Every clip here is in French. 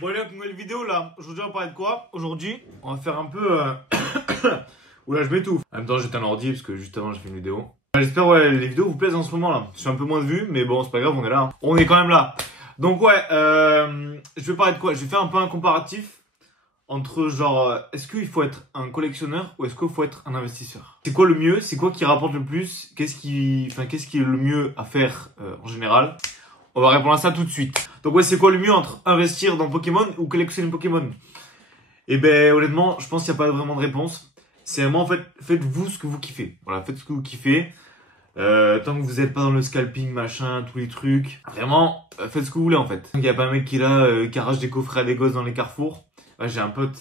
Bon allez hop, nouvelle vidéo là. Aujourd'hui on va parler de quoi? Aujourd'hui on va faire un peu... Oula je m'étouffe. En même temps j'éteins l'ordi parce que juste avant j'ai fait une vidéo. J'espère ouais les vidéos vous plaisent en ce moment là. Je suis un peu moins de vues mais bon c'est pas grave, on est là. On est quand même là. Donc ouais, je vais parler de quoi? Je vais faire un peu un comparatif entre genre est-ce qu'il faut être un collectionneur ou est-ce qu'il faut être un investisseur? C'est quoi le mieux? C'est quoi qui rapporte le plus? Qu'est-ce qui est le mieux à faire en général? On va répondre à ça tout de suite. Donc ouais, c'est quoi le mieux entre investir dans Pokémon ou collectionner Pokémon? Et ben honnêtement, je pense qu'il n'y a pas vraiment de réponse. C'est vraiment en fait, faites-vous ce que vous kiffez. Voilà, faites ce que vous kiffez. Tant que vous n'êtes pas dans le scalping, machin, tous les trucs. Vraiment, faites ce que vous voulez en fait. Il n'y a pas un mec qui est là, qui arrache des coffrets à des gosses dans les carrefours. Ouais, j'ai un pote.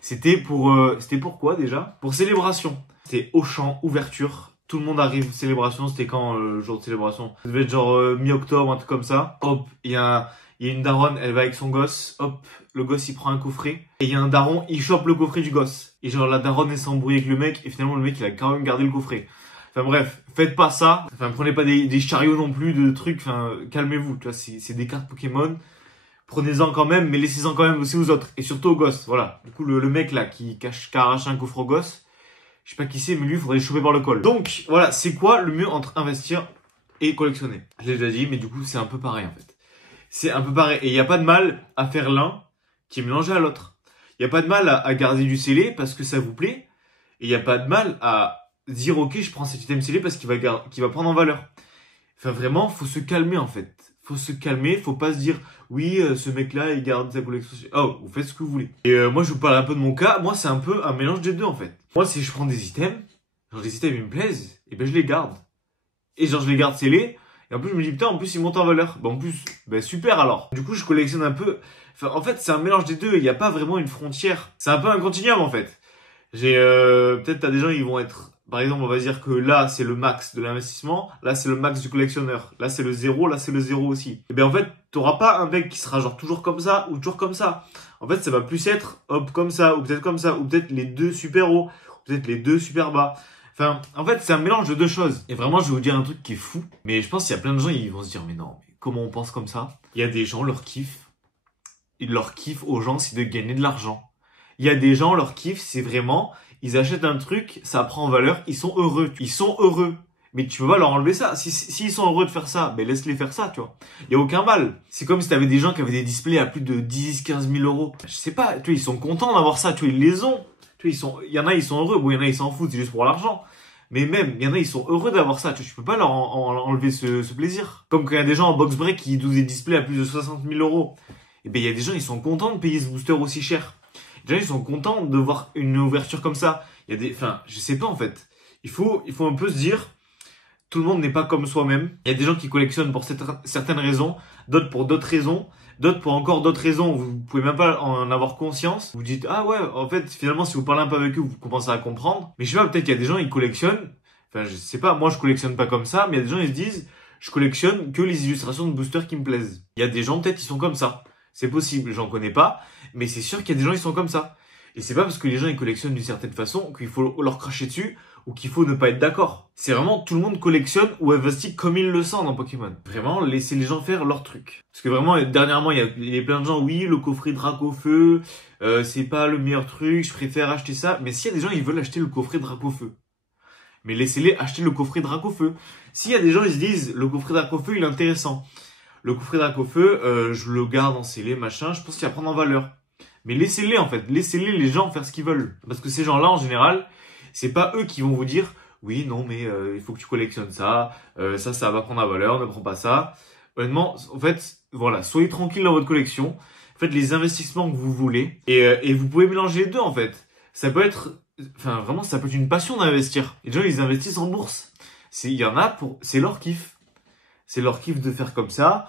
C'était pour quoi déjà? Pour célébration. C'était Auchan, ouverture. Tout le monde arrive, célébration, c'était quand le jour de célébration? Ça devait être genre mi-octobre, un truc comme ça. Hop, il y a une daronne, elle va avec son gosse. Hop, le gosse il prend un coffret. Et il y a un daron, il chope le coffret du gosse. Et genre la daronne elle s'embrouille avec le mec. Et finalement le mec il a quand même gardé le coffret. Enfin bref, faites pas ça. Enfin prenez pas des chariots non plus de trucs. Enfin calmez-vous, tu vois, c'est des cartes Pokémon. Prenez-en quand même, mais laissez-en quand même aussi aux autres. Et surtout aux gosses, voilà. Du coup le mec là qui arrache un coffre au gosse. Je sais pas qui c'est, mais lui, il faudrait le choper par le col. Donc, voilà, c'est quoi le mieux entre investir et collectionner? Je l'ai déjà dit, mais du coup, c'est un peu pareil, en fait. C'est un peu pareil. Et il n'y a pas de mal à faire l'un qui est mélangé à l'autre. Il n'y a pas de mal à garder du scellé parce que ça vous plaît. Et il n'y a pas de mal à dire, ok, je prends cet item scellé parce qu'il va prendre en valeur. Enfin, vraiment, faut se calmer, en fait. Faut se calmer, faut pas se dire, oui, ce mec-là, il garde sa collection. Oh, vous faites ce que vous voulez. Et moi, je vous parle un peu de mon cas. Moi, c'est un peu un mélange des deux, en fait. Moi, si je prends des items, genre des items, ils me plaisent, et ben je les garde. Et genre, je les garde scellés. Et en plus, je me dis, putain, en plus, ils montent en valeur. Ben, en plus, ben super alors. Du coup, je collectionne un peu. Enfin, en fait, c'est un mélange des deux. Il n'y a pas vraiment une frontière. C'est un peu un continuum, en fait. Peut-être, t'as des gens, ils vont être... Par exemple, on va dire que là, c'est le max de l'investissement. Là, c'est le max du collectionneur. Là, c'est le zéro. Là, c'est le zéro aussi. Et bien, en fait, t'auras pas un mec qui sera genre toujours comme ça ou toujours comme ça. En fait, ça va plus être hop comme ça ou peut-être les deux super hauts, ou peut-être les deux super bas. Enfin, en fait, c'est un mélange de deux choses. Et vraiment, je vais vous dire un truc qui est fou. Mais je pense qu'il y a plein de gens, ils vont se dire, mais non, mais comment on pense comme ça? Il y a des gens, leur kiff aux gens, c'est de gagner de l'argent. Il y a des gens, leur kiff, c'est vraiment... Ils achètent un truc, ça prend en valeur, ils sont heureux. Ils sont heureux. Mais tu peux pas leur enlever ça. S'ils sont heureux de faire ça, ben laisse-les faire ça, tu vois. Il y a aucun mal. C'est comme si t'avais des gens qui avaient des displays à plus de 10-15 000 euros. Je sais pas, tu vois, ils sont contents d'avoir ça, tu vois, ils les ont. Tu vois, il y en a, ils sont heureux. Bon, il y en a, ils s'en foutent, c'est juste pour l'argent. Mais même, il y en a, ils sont heureux d'avoir ça. Tu vois, tu peux pas leur enlever ce plaisir. Comme quand il y a des gens en box break qui douent des displays à plus de 60 000 euros. Et ben, il y a des gens, ils sont contents de payer ce booster aussi cher. Les gens, ils sont contents de voir une ouverture comme ça. Il y a des, enfin, je sais pas, en fait. Il faut un peu se dire, tout le monde n'est pas comme soi-même. Il y a des gens qui collectionnent pour certaines raisons, d'autres pour d'autres raisons, d'autres pour encore d'autres raisons. Vous pouvez même pas en avoir conscience. Vous dites, ah ouais, en fait, finalement, si vous parlez un peu avec eux, vous commencez à comprendre. Mais je sais pas, peut-être qu'il y a des gens, ils collectionnent. Enfin, je sais pas, moi, je collectionne pas comme ça, mais il y a des gens, ils se disent, je collectionne que les illustrations de boosters qui me plaisent. Il y a des gens, peut-être, ils sont comme ça. C'est possible, j'en connais pas, mais c'est sûr qu'il y a des gens qui sont comme ça. Et c'est pas parce que les gens ils collectionnent d'une certaine façon qu'il faut leur cracher dessus ou qu'il faut ne pas être d'accord. C'est vraiment tout le monde collectionne ou investit comme il le sent dans Pokémon. Vraiment, laissez les gens faire leur truc. Parce que vraiment, dernièrement, il y a plein de gens, oui, le coffret Dracofeu, c'est pas le meilleur truc, je préfère acheter ça. Mais s'il y a des gens, ils veulent acheter le coffret Dracofeu. Mais laissez-les acheter le coffret Dracofeu. S'il y a des gens, ils se disent, le coffret Dracofeu, il est intéressant. Le coffret Dracofeu, je le garde en scellé, machin, je pense qu'il va prendre en valeur. Mais laissez-les en fait, laissez-les les gens faire ce qu'ils veulent. Parce que ces gens-là, en général, c'est pas eux qui vont vous dire « Oui, non, mais il faut que tu collectionnes ça, ça va prendre en valeur, ne prends pas ça. » Honnêtement, en fait, voilà, soyez tranquille dans votre collection. Faites les investissements que vous voulez. Et vous pouvez mélanger les deux en fait. Ça peut être, enfin vraiment, ça peut être une passion d'investir. Les gens, ils investissent en bourse. Il y en a c'est leur kiff. C'est leur kiff de faire comme ça.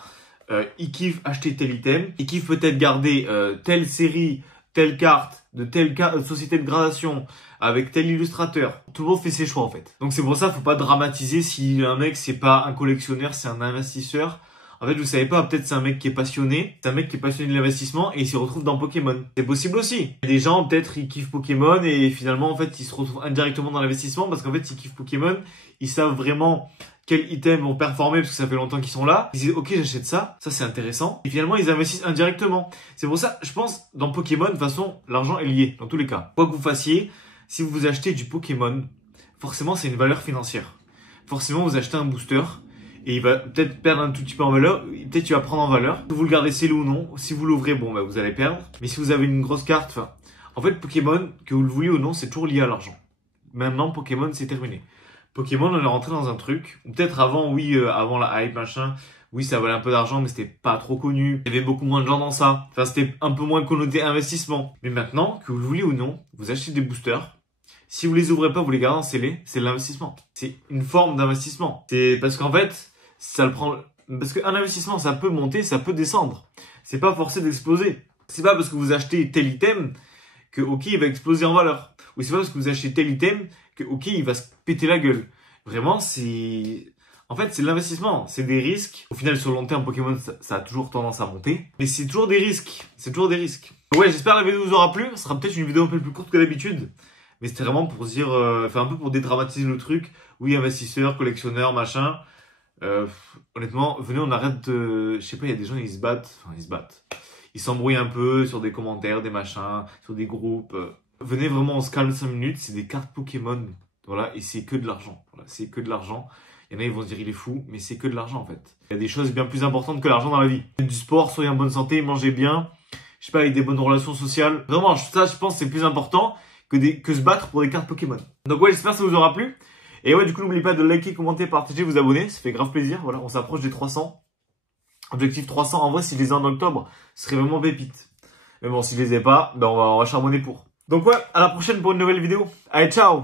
Ils kiffent acheter tel item. Ils kiffent peut-être garder telle série, telle carte, de telle société de gradation, avec tel illustrateur. Tout le monde fait ses choix en fait. Donc c'est pour ça, faut pas dramatiser si un mec c'est pas un collectionneur, c'est un investisseur. En fait, vous savez pas, peut-être c'est un mec qui est passionné, c'est un mec qui est passionné de l'investissement et il se retrouve dans Pokémon. C'est possible aussi. Il y a des gens, peut-être, ils kiffent Pokémon et finalement, en fait, ils se retrouvent indirectement dans l'investissement parce qu'en fait, ils kiffent Pokémon, ils savent vraiment quels items vont performer parce que ça fait longtemps qu'ils sont là. Ils disent, ok, j'achète ça c'est intéressant. Et finalement, ils investissent indirectement. C'est pour ça, je pense, dans Pokémon, de toute façon, l'argent est lié, dans tous les cas. Quoi que vous fassiez, si vous achetez du Pokémon, forcément, c'est une valeur financière. Forcément, vous achetez un booster et il va peut-être perdre un tout petit peu en valeur, peut-être il va prendre en valeur. Si vous le gardez scellé ou non, si vous l'ouvrez, bon, bah, vous allez perdre. Mais si vous avez une grosse carte, enfin, en fait, Pokémon, que vous le vouliez ou non, c'est toujours lié à l'argent. Maintenant, Pokémon, c'est terminé. Pokémon, on est rentré dans un truc, ou peut-être avant, oui, avant la hype, machin, oui, ça valait un peu d'argent, mais c'était pas trop connu. Il y avait beaucoup moins de gens dans ça. Enfin, c'était un peu moins connoté investissement. Mais maintenant, que vous le vouliez ou non, vous achetez des boosters. Si vous les ouvrez pas, vous les gardez en scellé, c'est de l'investissement. C'est une forme d'investissement. C'est parce qu'en fait, ça le prend. Parce qu'un investissement, ça peut monter, ça peut descendre. C'est pas forcé d'exploser. C'est pas parce que vous achetez tel item que, ok, il va exploser en valeur. Ou c'est pas parce que vous achetez tel item que, ok, il va se péter la gueule. Vraiment, c'est. En fait, c'est de l'investissement, c'est des risques. Au final, sur le long terme, Pokémon, ça a toujours tendance à monter. Mais c'est toujours des risques. C'est toujours des risques. Ouais, j'espère que la vidéo vous aura plu. Ce sera peut-être une vidéo un peu plus courte que d'habitude. Mais c'était vraiment pour dire, enfin un peu pour dédramatiser le truc. Oui, investisseurs, collectionneurs, machin. Honnêtement, venez, on arrête de... Je sais pas, il y a des gens, ils se battent. Enfin, ils se battent. Ils s'embrouillent un peu sur des commentaires, des machins, sur des groupes. Venez vraiment, on se calme 5 minutes. C'est des cartes Pokémon. Voilà, et c'est que de l'argent. Voilà, c'est que de l'argent. Il y en a, ils vont se dire, il est fou, mais c'est que de l'argent, en fait. Il y a des choses bien plus importantes que l'argent dans la vie. Du sport, soyez en bonne santé, mangez bien. Je sais pas, avec des bonnes relations sociales. Vraiment, ça, je pense, c'est plus important que se battre pour des cartes Pokémon. Donc ouais, j'espère que ça vous aura plu. Et ouais, du coup, n'oubliez pas de liker, commenter, partager, vous abonner. Ça fait grave plaisir. Voilà, on s'approche des 300. Objectif 300. En vrai, si je les ai en octobre, ce serait vraiment pépite. Mais bon, si je les ai pas, ben on va charbonner pour. Donc ouais, à la prochaine pour une nouvelle vidéo. Allez, ciao!